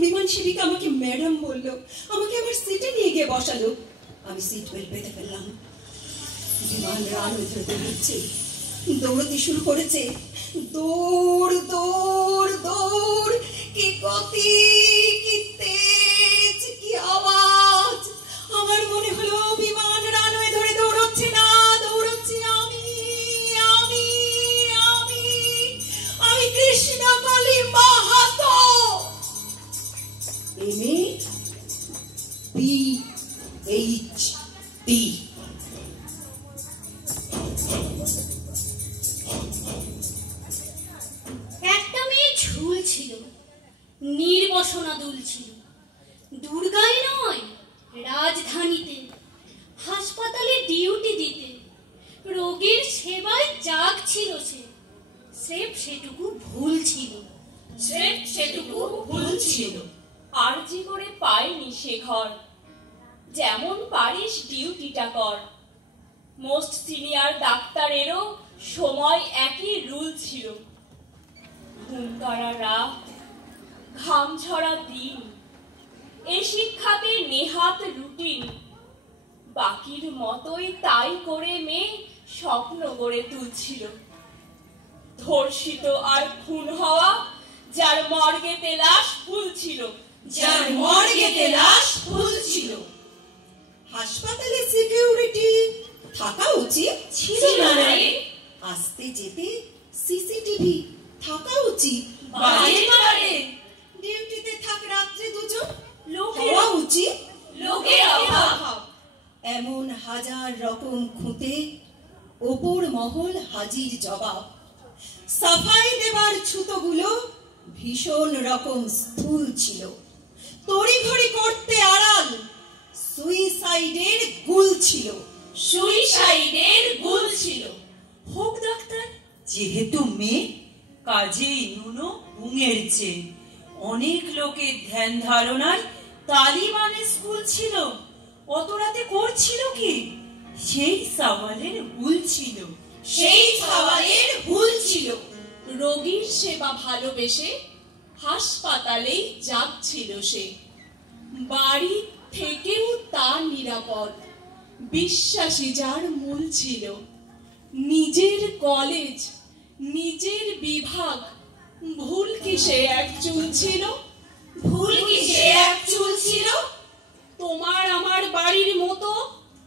বিমান সেবিকা আমাকে ম্যাডাম বললো, আমাকে আমার সিটে নিয়ে গিয়ে বসালো। আমি সিট বেল্ট বেঁধে ফেললাম। বিমান রানওয়ে ধরে দৌড়চ্ছে, দৌড়তে শুরু করেছে। দৌড় দৌড় দৌড়, কি গতি, কি তেজ, কি আওয়াজ! আমার মনে হলো বিমান রানওয়ে ধরে দৌড়চ্ছে না, দৌড়চ্ছে আমি। আমি আমি আমি কৃষ্ণকালী মাহাতো, MA-PhD। একটা মেয়ে ঝুলছিল, নির্বসনা দুলছিল, দুর্গায় নয় রাজধানীতে, হাসপাতালে ডিউটি দিতে, রোগীর সেবায় জাগছিল সে। স্রেফ সেটুকু ভুল ছিল, স্রেফ সেটুকু ভুল ছিল। আরজি করে পায়নি সে ঘর, যেমন পারিস ডিউটিটা কর। মোস্ট সিনিয়র ডাক্তারেরও সময় একই রুল ছিল। ঘুম করা রাত, ঘাম ঝরা দিন, এ শিক্ষাতে নেহাত রুটিন। বাকির মতোই তাই করে মেয়ে স্বপ্ন গড়ে তুলছিল। ধর্ষিত আর খুন হওয়া, যার মর্গেতে লাশ ফুলছিল, যার মর্গেতে লাশ ফুলছিল। হাসপাতালে সিকিউরিটি থাকা উচিত ছিল না রে। আসতে যেতে সিসিটিভি থাকা উচিত। ডিউটিতে থাক রাত্রে দুজন, হওয়া উচিত লোকের অভাব। এমন হাজার রকম খুঁতে ওপর মহল হাজির জবাব। সাফাই দেবার ছুতোগুলো ভীষণ রকম স্থূল ছিল। তড়িঘড়ি করতে আড়াল সুইসাইডের গুল ছিল। সুইসাইডের গুল ছিল। হোক ডাক্তার, যেহেতু মেয়ে, কাজেই নুনো পুঙের চেয়ে। অনেক লোকের ধ্যান ধারণায় তালিবানের স্কুল ছিল। অত রাতে করছিল কি? সেই সওয়ালের ভুল ছিল, সেই সওয়ালের ভুল ছিল। রোগীর সেবা ভালোবেসে হাসপাতালেই যাচ্ছিল সে। বাড়ি থেকেও তা নিরাপদ, বিশ্বাসী যার মূল ছিল। নিজের কলেজ, নিজের বিভাগ, ভুল কি সে এক চুল ছিল? ভুল কি সে এক চুল ছিল? তোমার আমার বাড়ির মতো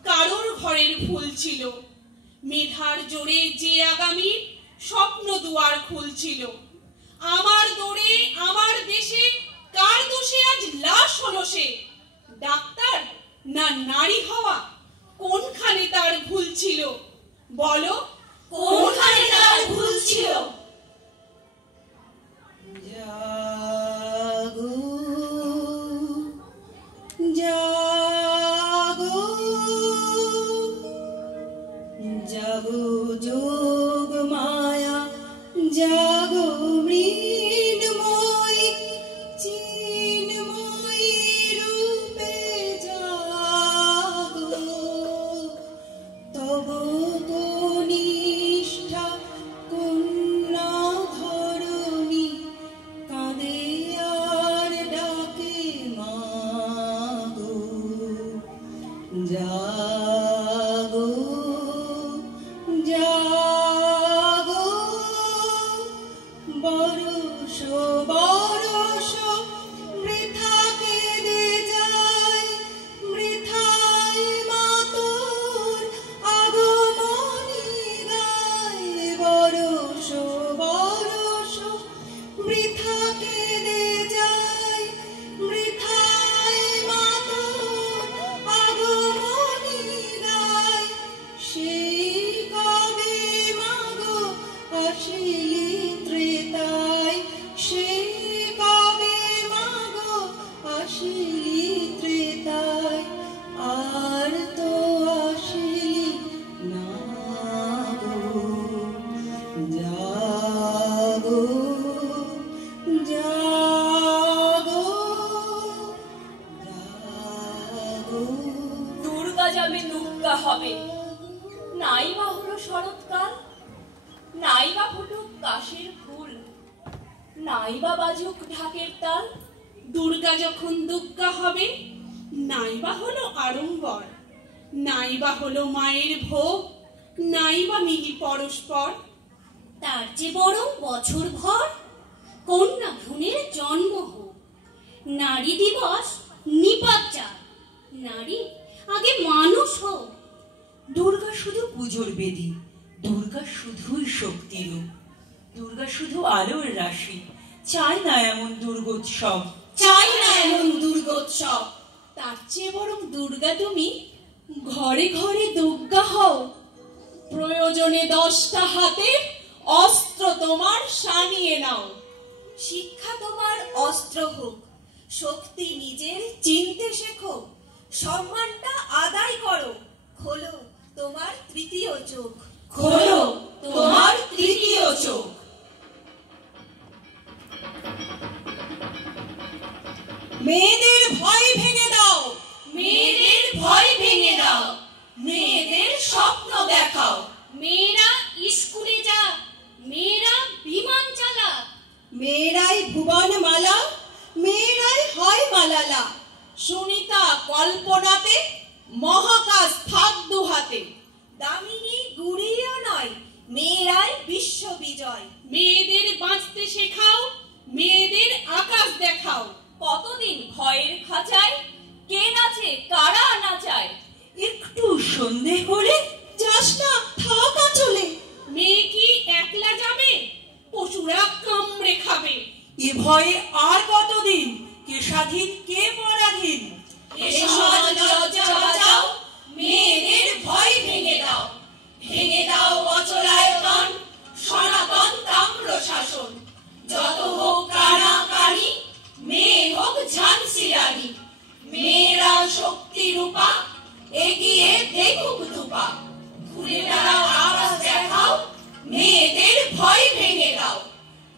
কারোর ঘরের ফুল ছিল। মেধার জোরে যে আগামীর স্বপ্ন দুয়ার খুলছিল। আমার দৌড়ে আমার দেশে কার দোষে আজ লাশ হলো সে? ডাক্তার না নারী হওয়া, কোনখানে তার ভুল ছিল? বলো, কোনখানে তার ভুল ছিল? জাগো জাগো জাগো যোগ মায়া, জাগো মৃন্ময়ী, চিন্ময়ী রূপে জাগো। তব কনিষ্ঠা কন্যা ধরণী, কাঁদে আর ডাকে মাগো। জাগো জাগো, বরষ বরষ বৃথা কেঁদে যায়, বৃথায় মাতোর আগমনী গায়। বরষ বরষ বৃথা কেঁদে যায়, বৃথায় মাতোর আগমনী গায়। সেই কবে মাগো আসিলি ত্রেতায়, সেই কবে মাগো আসিলি ত্রেতায়। আর তো আসিলি না গো। জাগো জাগো জাগো। দুর্গা যাবে দুর্গা হবে, নাই বা হলো শরৎকাল, নাই বা ফুটুক কাশের ফুল, নাই বা বাজুক ঢাকের তাল। দুর্গা যখন দুর্গা হবে, নাইবা হলো আড়ম্বর, নাইবা হলো মায়ের ভোগ, নাইবা মিলি পরস্পর, তার যে বরং বছর ভর কন্যা ভ্রূণের জন্ম হোক। নারী দিবস নিপাত যাক, নারী আগে মানুষ হোক। দুর্গা শুধু পুজোর বেদী, দুর্গা শুধুই শক্তির রূপ, দুর্গা শুধু আলোর রাশি। চাই না এমন দুর্গোৎসব, চাই না এমন দুর্গোৎসব। তার চেয়ে বরং দুর্গা তুমি ঘরে ঘরে দুর্গা হও। প্রয়োজনে 10টা হাতের অস্ত্র তোমার সানিয়ে নাও। শিক্ষা তোমার অস্ত্র হোক, শক্তি নিজের চিনতে শেখো, সম্মানটা আদায় করো, খোলো তোমার তৃতীয় চোখ, খোলো তোমার তৃতীয় চোখ। মেয়েদের ভয় ভেঙে দাও, মেয়েদের ভয় ভেঙে দাও, মেয়েদের স্বপ্ন দেখাও। মেয়েরা স্কুলে যা, মেয়েরা বিমান চালা, মেয়েরাই ভুবন মালা, মেয়েরাই হয় মালালা। সুনিতা কল্পনাতে, মহাকাশ থাক দুহাতে। দামিনী গুড়িও নয়, মেয়েরাই বিশ্ব বিজয়। মেয়েদের বাঁচতে শেখাও, মেয়েদের আকাশ দেখাও। কতদিন ভয়ের খাঁচায়, কে নাচে কারা নাচায়। একটু সন্ধে হলে যাস না থাকা চলে, মেয়ে কি একলা যাবে, পশুরা কামড়ে খাবে। এ ভয়ে আর কতদিন, কে স্বাধীন কে পরাধীন। এ সমাজ লজ্জা বাঁচাও, মেয়েদের ভয় ভেঙে দাও। ভেঙে দাও অচলায়তন, সনাতন তাম্র শাসন। যত হোক কারাকারি, মেয়ে হোক ঝান্সি রানী। মেয়েরা শক্তি রূপা, এগিয়ে দেখুক দুপা। ঘুরে দাঁড়াও আওয়াজ দেখাও, মেয়েদের ভয় ভেঙে দাও।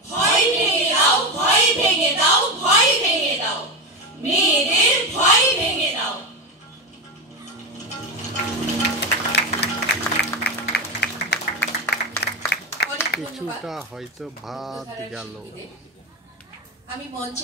ভয় ভেঙে দাও, ভয় ভেঙে দাও, ভয় ভেঙে দাও, মেয়েদের ভয় ভেঙে দাও। কিছুটা হয়তো ভাত গেল। আমি মঞ্চে